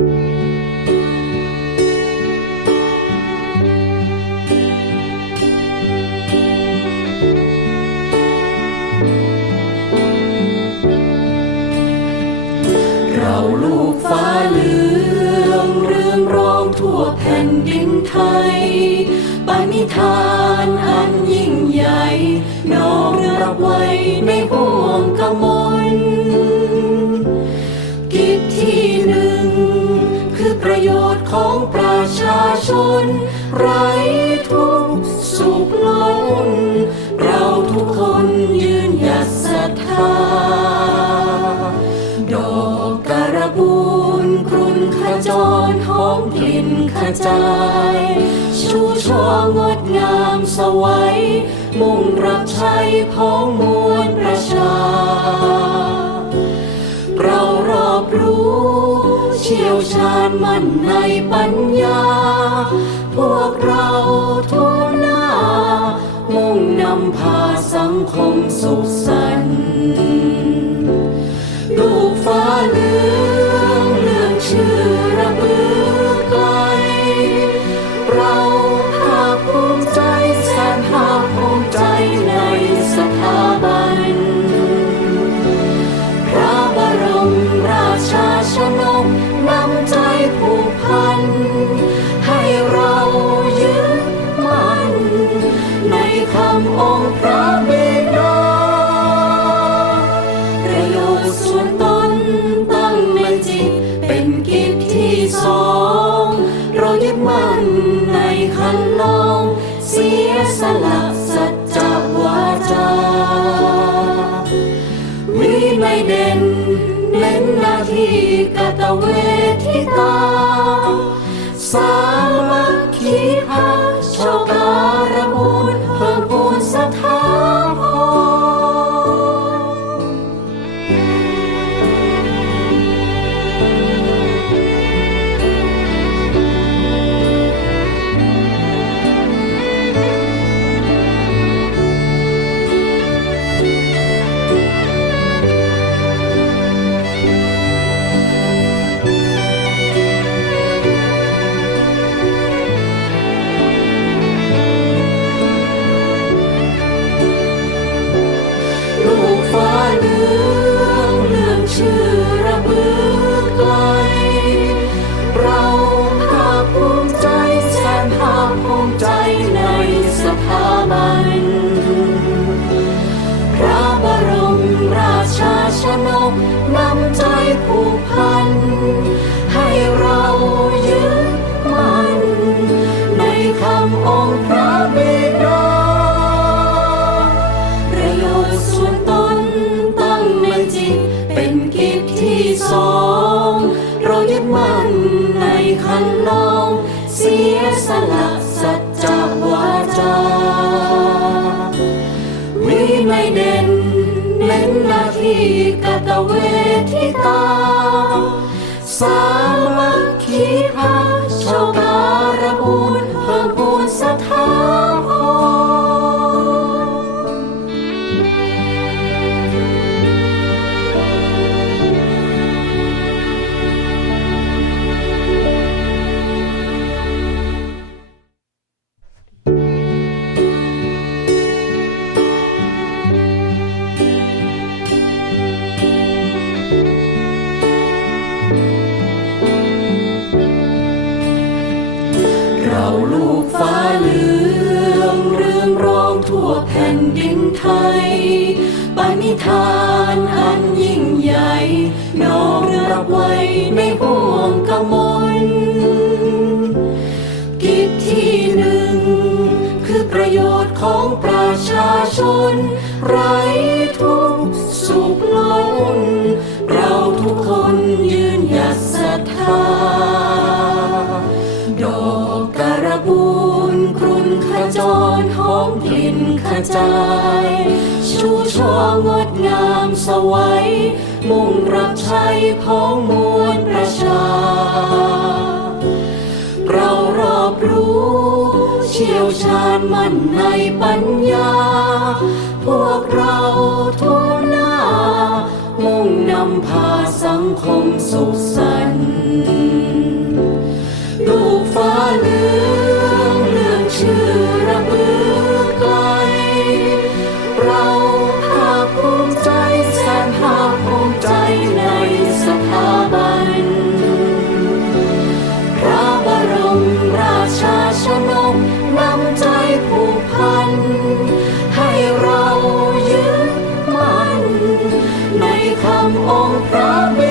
เราลูกฟ้าเหลืองเรืองร้องทั่วแผ่นดินไทยปณิธานอันยิ่งใหญ่น้อมรับไว้ในห่วง ประโยชน์ของประชาชน ไร้ทุกสุขล้นเราทุกคนยืนหยัดศรัทธา ดอกการบูนกรุนขจรหอมกลิ่นขจายชูช่องดงามสวัยมุ่งรับใช้พ้องมวลประชาเรา ยวชาญมั่นในปัญญา นำใจผูกพัน ให้เรายึดมั่นในคำองค์พระบิดาประโยชน์ส่วนตนตั้งในจิตเป็นกิจที่สองเรายึดมั่นในคันลองเสียสละ น้นหน้า เันลงเสียสละสัจจวาจาวิไม่เด่นเน้นนาทีกตเวทิตา สามัคคีพาชาวการบูรเพิ่มพูนสถาน ฟ้าเหลืองเรืองรองทั่วแผ่นดินไทยปณิธานอันยิ่งใหญ่น้อมรับไว้ในห่วงกมลกิจที่หนึ่ง คือประโยชน์ของประชาชน ไร้ทุกสุขล้นเราทุกคนย มุ่งรับใช้ข้องมวลประชา เรารอบรู้เชี่ยวชาญมั่นในปัญญา พวกเราทุกหน้า มุ่งนำพาสังคมสุขสั คำองค์พระ